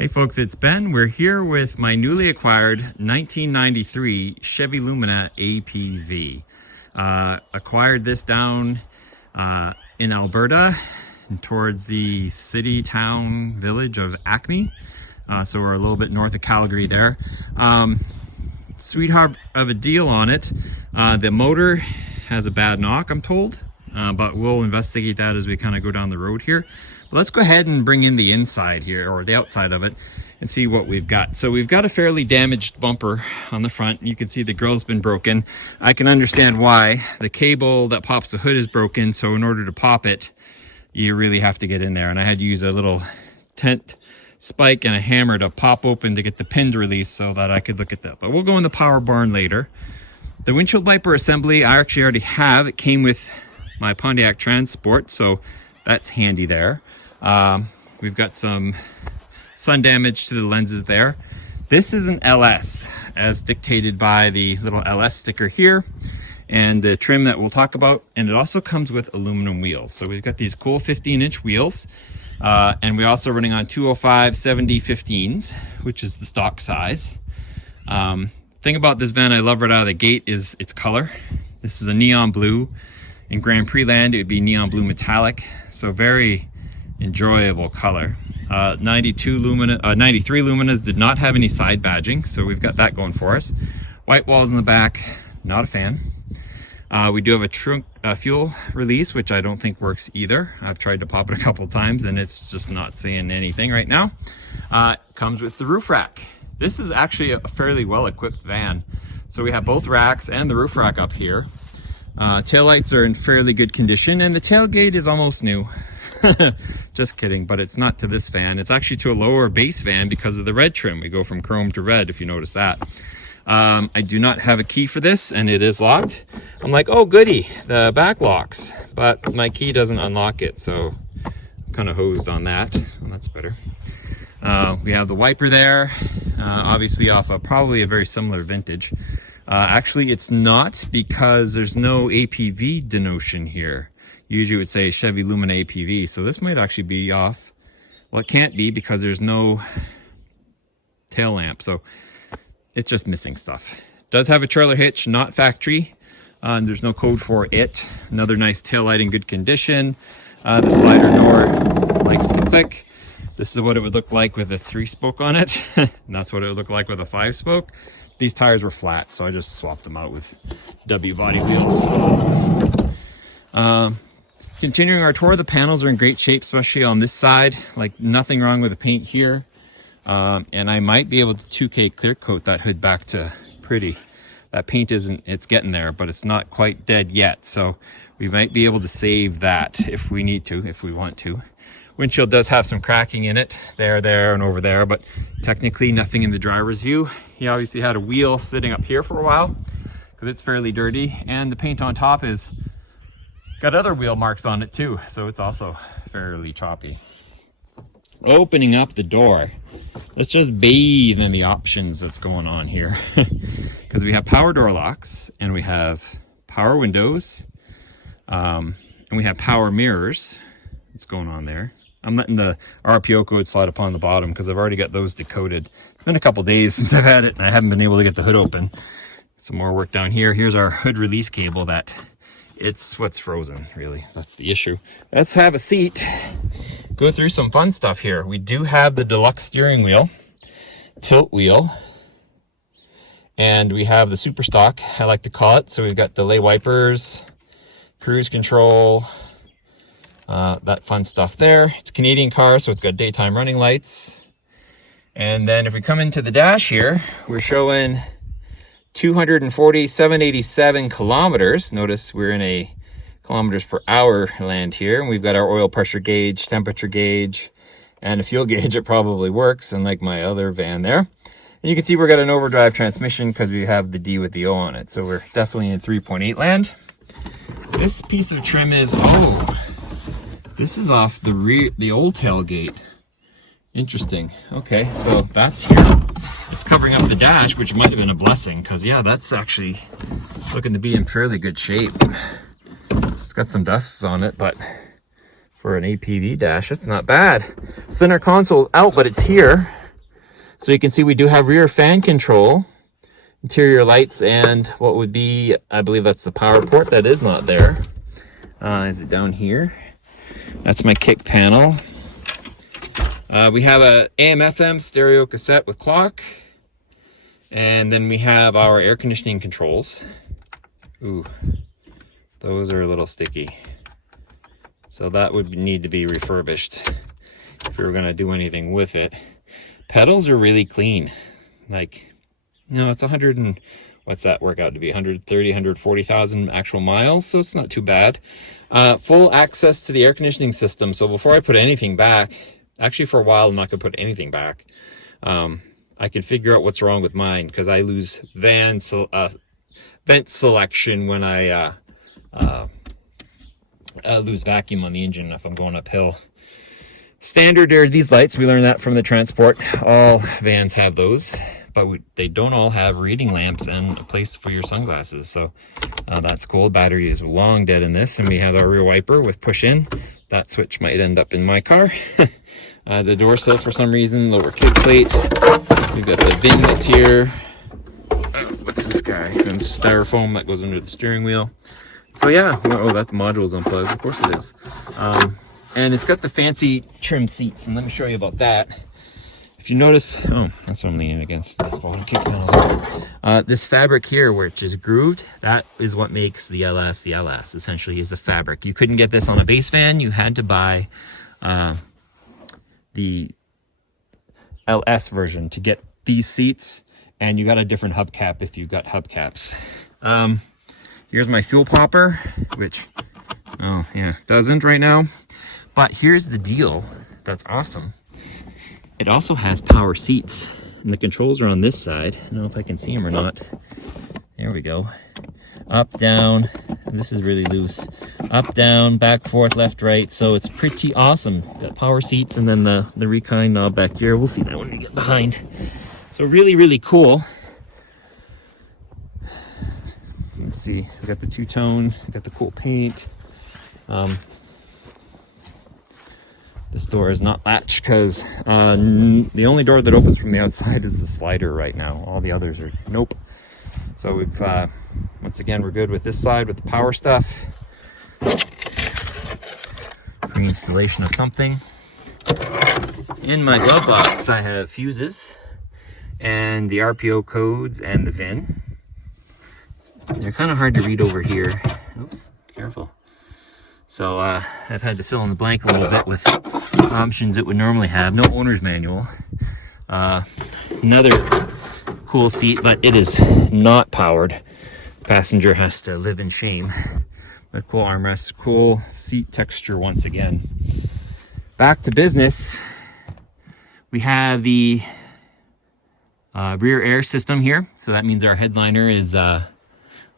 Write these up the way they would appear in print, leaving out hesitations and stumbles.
Hey folks, it's Ben. We're here with my newly acquired 1993 Chevy Lumina APV. Acquired this down in Alberta towards the city, town, village of Acme. So we're a little bit north of Calgary there. Sweetheart of a deal on it. The motor has a bad knock, I'm told, but we'll investigate that as we kind of go down the road here. But let's go ahead and bring in the inside here, or the outside of it, and see what we've got. So we've got a fairly damaged bumper on the front. You can see the grill's been broken. I can understand why. The cable that pops the hood is broken, so in order to pop it, you really have to get in there. And I had to use a little tent spike and a hammer to pop open to get the pin to release so that I could look at that. But we'll go in the power barn later. The windshield wiper assembly I actually already have. It came with my Pontiac Trans Sport, so that's handy there. We've got some sun damage to the lenses there. This is an LS, as dictated by the little LS sticker here and the trim that we'll talk about. And it also comes with aluminum wheels. So we've got these cool 15-inch wheels. And we're also running on 205/70/15s, which is the stock size. Thing about this van I love right out of the gate is its color. This is a neon blue. In Grand Prix land, it would be neon blue metallic. So very enjoyable color. 93 Luminas did not have any side badging, so we've got that going for us. White walls in the back, not a fan. We do have a fuel release, which I don't think works either. I've tried to pop it a couple times and it's just not saying anything right now. Comes with the roof rack. This is actually a fairly well-equipped van. So we have both racks and the roof rack up here. Taillights are in fairly good condition and the tailgate is almost new. Just kidding, but it's not to this van. It's actually to a lower base van because of the red trim. We go from chrome to red, if you notice that. I do not have a key for this and it is locked. I'm like, oh goody, the back locks, but my key doesn't unlock it, so I'm kind of hosed on that. Well, that's better. We have the wiper there, obviously off of probably a very similar vintage. Actually, it's not, because there's no APV denotion here. Usually it would say Chevy Lumina APV, so this might actually be off. Well, it can't be because there's no tail lamp, so it's just missing stuff. It does have a trailer hitch, not factory, and there's no code for it. Another nice tail light in good condition. The slider door likes to click. This is what it would look like with a 3-spoke on it, and that's what it would look like with a 5-spoke. These tires were flat, so I just swapped them out with W body wheels. Continuing our tour, the panels are in great shape, especially on this side. Like, nothing wrong with the paint here. And I might be able to 2K clear coat that hood back to pretty. That paint isn't, it's getting there, but it's not quite dead yet. So we might be able to save that if we need to, if we want to. Windshield does have some cracking in it, there, and over there, but technically nothing in the driver's view. He obviously had a wheel sitting up here for a while because it's fairly dirty, and the paint on top is got other wheel marks on it too, so it's also fairly choppy. Opening up the door, let's just bathe in the options that's going on here. Because we have power door locks, and we have power windows, and we have power mirrors. What's going on there? I'm letting the RPO code slide upon the bottom because I've already got those decoded. It's been a couple days since I've had it and I haven't been able to get the hood open. Some more work down here. Here's our hood release cable that it's what's frozen, really. That's the issue. Let's have a seat. Go through some fun stuff here. We do have the deluxe steering wheel, tilt wheel, and we have the super stock, I like to call it. So we've got delay wipers, cruise control, that fun stuff there. It's a Canadian car, so it's got daytime running lights. And then if we come into the dash here, we're showing 247.87 kilometers. Notice we're in a kilometers per hour land here, and we've got our oil pressure gauge, temperature gauge, and a fuel gauge. It probably works, unlike my other van there. And you can see we've got an overdrive transmission because we have the D with the O on it, so we're definitely in 3.8 land. This piece of trim is, this is off the old tailgate. Interesting. Okay, so that's here. It's covering up the dash, which might have been a blessing, because yeah, that's actually looking to be in fairly good shape. It's got some dusts on it, but for an APV dash, it's not bad. Center console out, but it's here. So you can see we do have rear fan control, interior lights, and what would be, I believe that's the power port that is not there. Is it down here? That's my kick panel. We have a AM/FM stereo cassette with clock. And then we have our air conditioning controls. Ooh, those are a little sticky. So that would need to be refurbished if we were gonna do anything with it. Pedals are really clean. Like, you know, it's 100 and, what's that work out to be? 130, 140,000 actual miles, so it's not too bad. Full access to the air conditioning system. So before I put anything back, actually for a while I'm not gonna put anything back. I can figure out what's wrong with mine because I lose vent selection when I lose vacuum on the engine if I'm going uphill. Standard are these lights. We learned that from the Transport. All vans have those, but they don't all have reading lamps and a place for your sunglasses. So that's cool. Battery is long dead in this, and we have our rear wiper with push in. That switch might end up in my car. The door sill, for some reason, lower kick plate. We've got the bin that's here. What's this guy? And styrofoam that goes under the steering wheel. So yeah, oh, that module's unplugged. Of course it is. And it's got the fancy trim seats, and let me show you about that. If you notice, oh, that's what I'm leaning against, the bottom kick panel. This fabric here, which is grooved, that is what makes the LS the LS, essentially, is the fabric. You couldn't get this on a base van. You had to buy the LS version to get these seats, and you got a different hubcap if you got hubcaps. Here's my fuel popper, which, oh yeah, doesn't right now. But here's the deal that's awesome. It also has power seats, and the controls are on this side. I don't know if I can see them or not. There we go. Up, down, and this is really loose. Up, down, back, forth, left, right. So it's pretty awesome. Got power seats, and then the recline knob back here. We'll see that when we get behind. So really, really cool. Let's see, we got the two-tone, we got the cool paint. This door is not latched because the only door that opens from the outside is the slider right now. All the others are nope. So we've, once again, we're good with this side with the power stuff. Pre-installation of something. In my glove box, I have fuses and the RPO codes and the VIN. They're kind of hard to read over here. Oops, careful. So I've had to fill in the blank a little bit with options it would normally have. No owner's manual. Another cool seat, but it is not powered. Passenger has to live in shame. But cool armrest, cool seat texture once again. Back to business. We have the rear air system here. So that means our headliner is, oh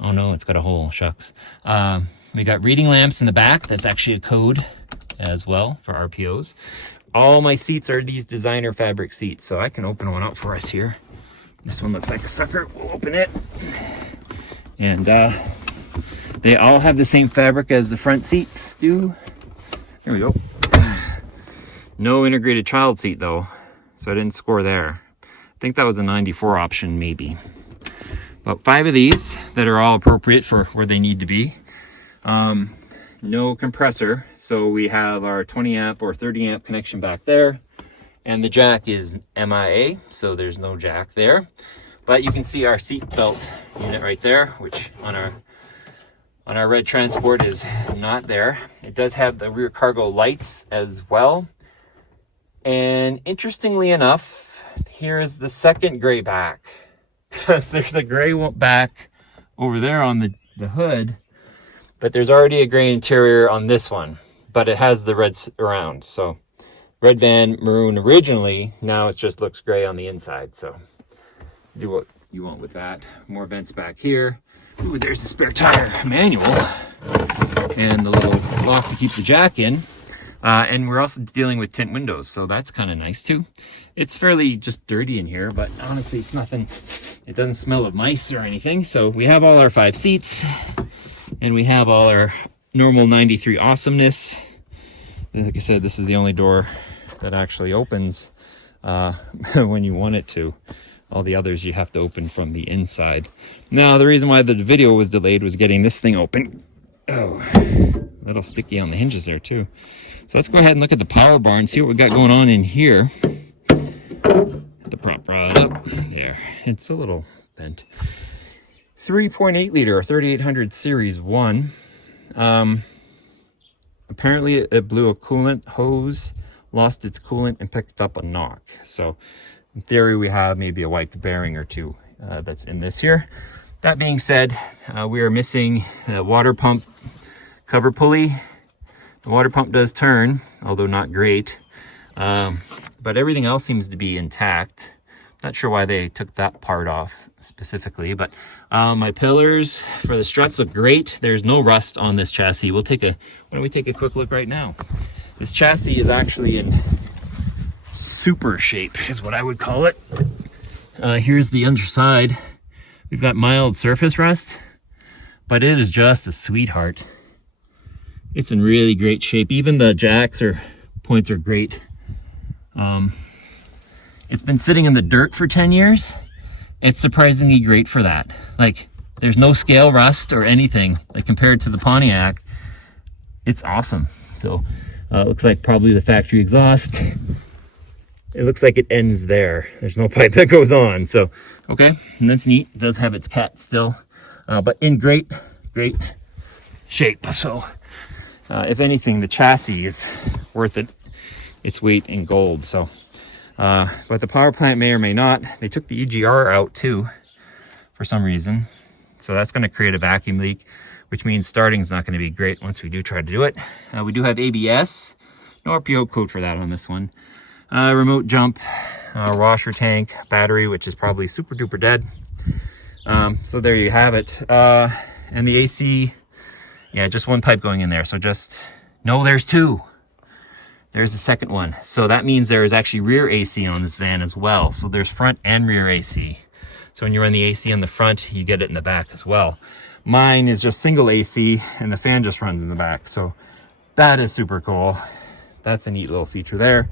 no, it's got a hole, shucks. We got reading lamps in the back. That's actually a code as well for RPOs. All my seats are these designer fabric seats, so I can open one up for us here. This one looks like a sucker. We'll open it. And they all have the same fabric as the front seats do. Here we go. No integrated child seat though, so I didn't score there. I think that was a 94 option maybe. About 5 of these that are all appropriate for where they need to be. No compressor, so we have our 20 amp or 30 amp connection back there, and the jack is MIA, so there's no jack there. But you can see our seat belt unit right there, which on our red Transport is not there. It does have the rear cargo lights as well. And interestingly enough, here is the second gray back. Because there's a gray back over there on the hood, but there's already a gray interior on this one, but it has the red around. So red van, maroon originally, now it just looks gray on the inside. So do what you want with that. More vents back here. Ooh, there's the spare tire manual and the little lock to keep the jack in. And we're also dealing with tint windows, so that's kind of nice too. It's fairly just dirty in here, but honestly, it's nothing. It doesn't smell of mice or anything. So we have all our 5 seats, and we have all our normal 93 awesomeness. Like I said, this is the only door that actually opens when you want it to. All the others you have to open from the inside. Now, the reason why the video was delayed was getting this thing open. Oh, a little sticky on the hinges there too. So let's go ahead and look at the power bar and see what we got going on in here. The prop rod up there. It's a little bent. 3.8 liter or 3800 series 1. Apparently it blew a coolant hose, lost its coolant, and picked up a knock. So in theory, we have maybe a wiped bearing or two that's in this here. That being said, we are missing a water pump cover pulley. The water pump does turn, although not great. But everything else seems to be intact. Not sure why they took that part off specifically, but my pillars for the struts look great. There's no rust on this chassis. Why don't we take a quick look right now? This chassis is actually in super shape, is what I would call it. Here's the underside. We've got mild surface rust, but it is just a sweetheart. It's in really great shape. Even the jacks or points are great. It's been sitting in the dirt for 10 years. It's surprisingly great for that. Like, there's no scale rust or anything. Like, compared to the Pontiac, it's awesome. So, it looks like probably the factory exhaust. It looks like it ends there. There's no pipe that goes on. So, okay, and that's neat. It does have its cat still, but in great shape. So, if anything, the chassis is worth its weight in gold. So, but the power plant may or may not. They took the EGR out too, for some reason. So that's going to create a vacuum leak, which means starting is not going to be great once we do try to do it. We do have ABS. No RPO code for that on this one. Remote jump, washer tank, battery, which is probably super duper dead. So there you have it. And the AC, yeah, just one pipe going in there. So no, there's two. There's the second one. So that means there is actually rear AC on this van as well. So there's front and rear AC. So when you run the AC in the front, you get it in the back as well. Mine is just single AC and the fan just runs in the back. So that is super cool. That's a neat little feature there.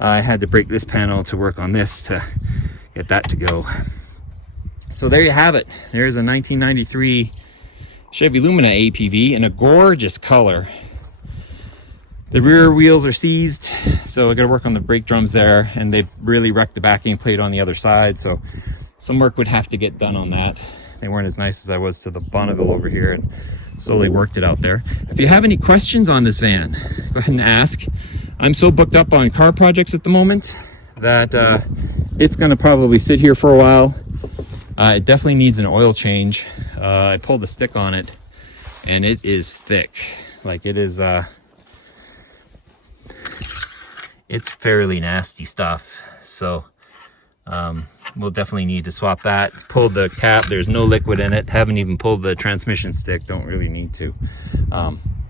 I had to break this panel to work on this to get that to go. So there you have it. There's a 1993 Chevy Lumina APV in a gorgeous color. The rear wheels are seized, so I got to work on the brake drums there, and they've really wrecked the backing plate on the other side, so some work would have to get done on that. They weren't as nice as I was to the Bonneville over here, and slowly worked it out there. If you have any questions on this van, go ahead and ask. I'm so booked up on car projects at the moment that it's going to probably sit here for a while. It definitely needs an oil change. I pulled the stick on it, and it is thick. Like, it is... it's fairly nasty stuff, so we'll definitely need to swap that. Pulled the cap, there's no liquid in it. Haven't even pulled the transmission stick, don't really need to.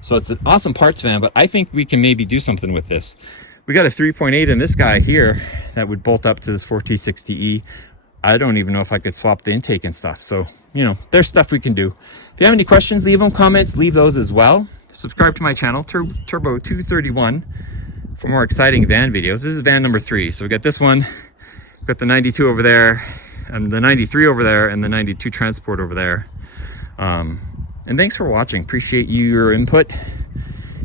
So it's an awesome parts van, but I think we can maybe do something with this. We got a 3.8 in this guy here that would bolt up to this 4T60E. I don't even know if I could swap the intake and stuff, so you know, there's stuff we can do. If you have any questions, leave them comments, leave those as well. Subscribe to my channel, Turbo 231, for more exciting van videos. This is van number 3. So we got this one, we got the 92 over there, and the 93 over there, and the 92 Transport over there. And thanks for watching. Appreciate your input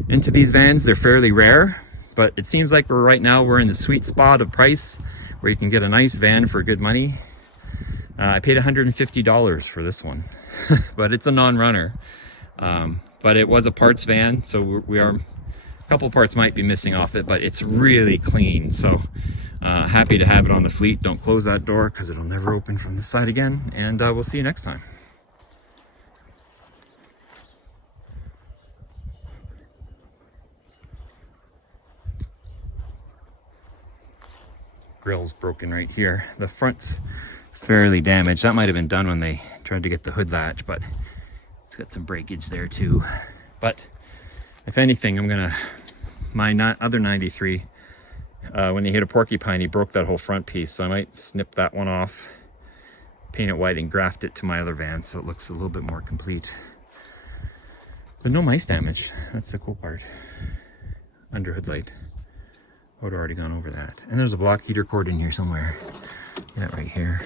into these vans. They're fairly rare, but it seems like right now we're in the sweet spot of price where you can get a nice van for good money. I paid $150 for this one, but it's a non-runner. But it was a parts van, so a couple parts might be missing off it, but it's really clean. So happy to have it on the fleet. Don't close that door because it'll never open from this side again. And we'll see you next time. Grill's broken right here. The front's fairly damaged. That might have been done when they tried to get the hood latch, but it's got some breakage there too. But if anything, my other 93, when he hit a porcupine, he broke that whole front piece. So I might snip that one off, paint it white, and graft it to my other van so it looks a little bit more complete. But no mice damage. That's the cool part. Under hood light. I would have already gone over that. And there's a block heater cord in here somewhere. Yeah, right here.